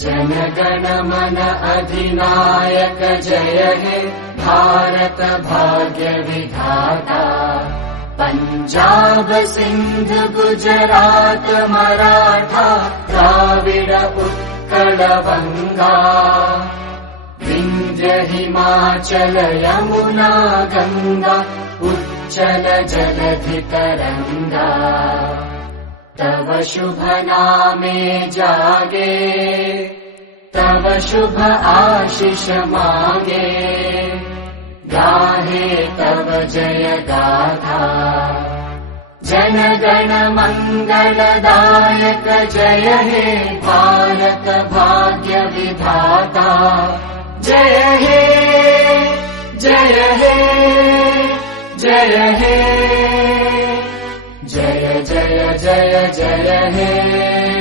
जनगण मन अधिनायक जय हे भारत भाग्य विधाता। पंजाब सिंध गुजरात मराठा द्राविड उत्कल बंगा। विंध्य हिमाचल यमुना गंगा उच्चल जलधि तरंगा। तव शुभ नामे जागे तव शुभ आशीष मागे। गाहे तव जय गाथा जनगण मंगलदायक जय हे भारत भाग्य विधाता। जय हे जय हे जय हे जय जय जय जय हे।